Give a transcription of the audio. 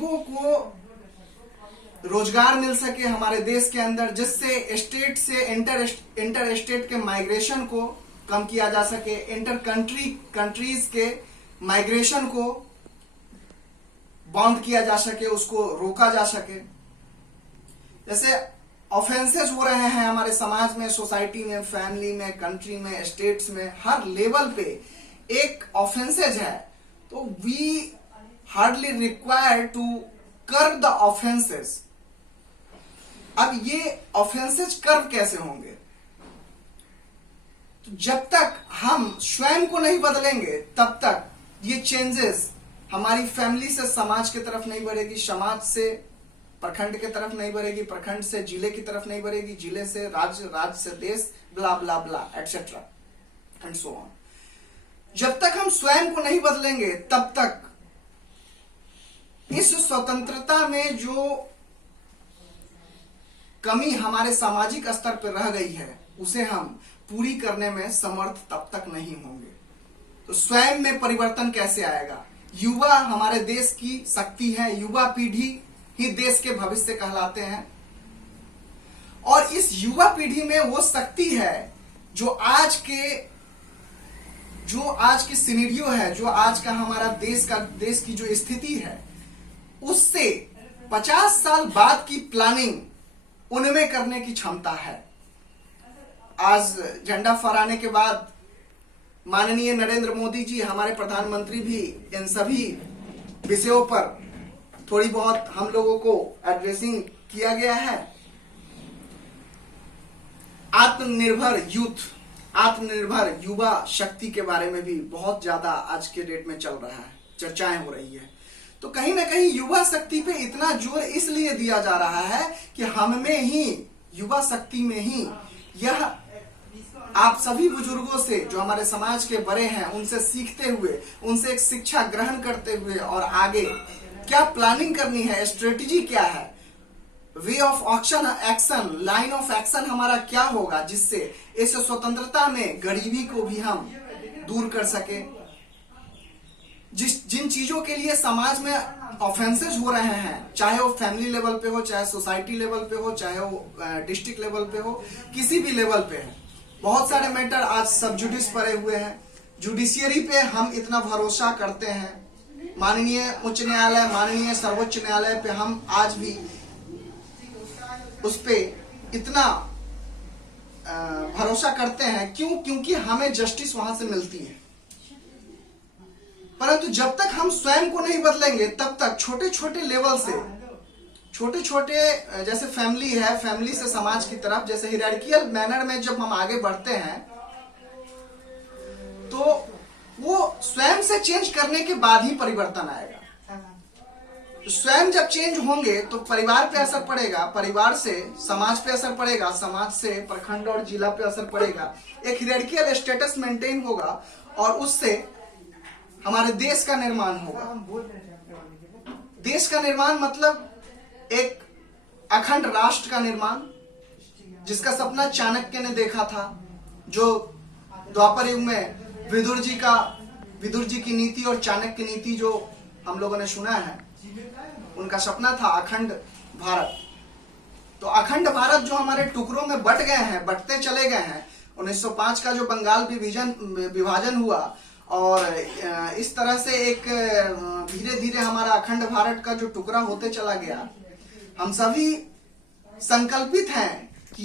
गरीबों को रोजगार मिल सके हमारे देश के अंदर, जिससे स्टेट से इंटर स्टेट के माइग्रेशन को कम किया जा सके, इंटर कंट्रीज के माइग्रेशन को बाउंड किया जा सके, उसको रोका जा सके। जैसे ऑफेंसेस हो रहे हैं हमारे समाज में, सोसाइटी में, फैमिली में, कंट्री में, स्टेट्स में, हर लेवल पे एक ऑफेंसेज है, तो we hardly require to curb the offences. अब ये ऑफेंसेज कर्व कैसे होंगे? तो जब तक हम स्वयं को नहीं बदलेंगे तब तक ये चेंजेस हमारी फैमिली से समाज की तरफ नहीं बढ़ेगी, समाज से प्रखंड की तरफ नहीं बढ़ेगी, प्रखंड से जिले की तरफ नहीं बढ़ेगी, जिले से राज्य, राज्य से देश, ब्ला ब्ला ब्ला एटसेट्रा एंड सो ऑन। जब तक हम स्वयं को नहीं बदलेंगे तब तक इस स्वतंत्रता में जो कमी हमारे सामाजिक स्तर पर रह गई है उसे हम पूरी करने में समर्थ तब तक नहीं होंगे। तो स्वयं में परिवर्तन कैसे आएगा? युवा हमारे देश की शक्ति है, युवा पीढ़ी ही देश के भविष्य कहलाते हैं, और इस युवा पीढ़ी में वो शक्ति है जो आज की सिनेरियो है, जो आज का हमारा देश की जो स्थिति है उससे 50 साल बाद की प्लानिंग उनमें करने की क्षमता है। आज झंडा फहराने के बाद माननीय नरेंद्र मोदी जी, हमारे प्रधानमंत्री भी इन सभी विषयों पर थोड़ी बहुत हम लोगों को एड्रेसिंग किया गया है। आत्मनिर्भर यूथ, आत्मनिर्भर युवा शक्ति के बारे में भी बहुत ज्यादा आज के डेट में चल रहा है, चर्चाएं हो रही है। तो कहीं ना कहीं युवा शक्ति पे इतना जोर इसलिए दिया जा रहा है कि हम में ही, युवा शक्ति में ही यह आप सभी बुजुर्गों से, जो हमारे समाज के बड़े हैं, उनसे सीखते हुए, उनसे एक शिक्षा ग्रहण करते हुए और आगे क्या प्लानिंग करनी है, स्ट्रेटेजी क्या है, way of action, line of action हमारा क्या होगा, जिससे इस स्वतंत्रता में गरीबी को भी हम दूर कर सके। जिन चीजों के लिए समाज में ऑफेंसेस हो रहे हैं, चाहे वो फैमिली लेवल पे हो, चाहे सोसाइटी लेवल पे हो, चाहे वो डिस्ट्रिक्ट लेवल पे हो, किसी भी लेवल पे है, बहुत सारे मैटर आज सब जुडिस पड़े हुए हैं। जुडिशियरी पे हम इतना भरोसा करते हैं, माननीय उच्च न्यायालय, माननीय सर्वोच्च न्यायालय पे हम आज भी उस पे इतना भरोसा करते हैं। क्यों? क्योंकि हमें जस्टिस वहां से मिलती है। परंतु जब तक हम स्वयं को नहीं बदलेंगे तब तक छोटे छोटे लेवल से, छोटे छोटे जैसे फैमिली है, फैमिली से समाज की तरफ, जैसे हिरार्कियल मैनर में जब हम आगे बढ़ते हैं तो वो स्वयं से चेंज करने के बाद ही परिवर्तन आएगा। तो स्वयं जब चेंज होंगे तो परिवार पे असर पड़ेगा, परिवार से समाज पे असर पड़ेगा, समाज से प्रखंड और जिला पे असर पड़ेगा, एक हिरार्कियल स्टेटस मेंटेन होगा और उससे हमारे देश का निर्माण होगा। देश का निर्माण मतलब एक अखंड राष्ट्र का निर्माण, जिसका सपना चाणक्य ने देखा था, जो द्वापर युग में विदुर जी की नीति और चाणक्य नीति जो हम लोगों ने सुना है, उनका सपना था अखंड भारत। तो अखंड भारत जो हमारे टुकड़ों में बट गए हैं, बटते चले गए हैं, 1905 का जो बंगाल विभाजन हुआ और इस तरह से एक धीरे धीरे हमारा अखंड भारत का जो टुकड़ा होते चला गया, हम सभी संकल्पित हैं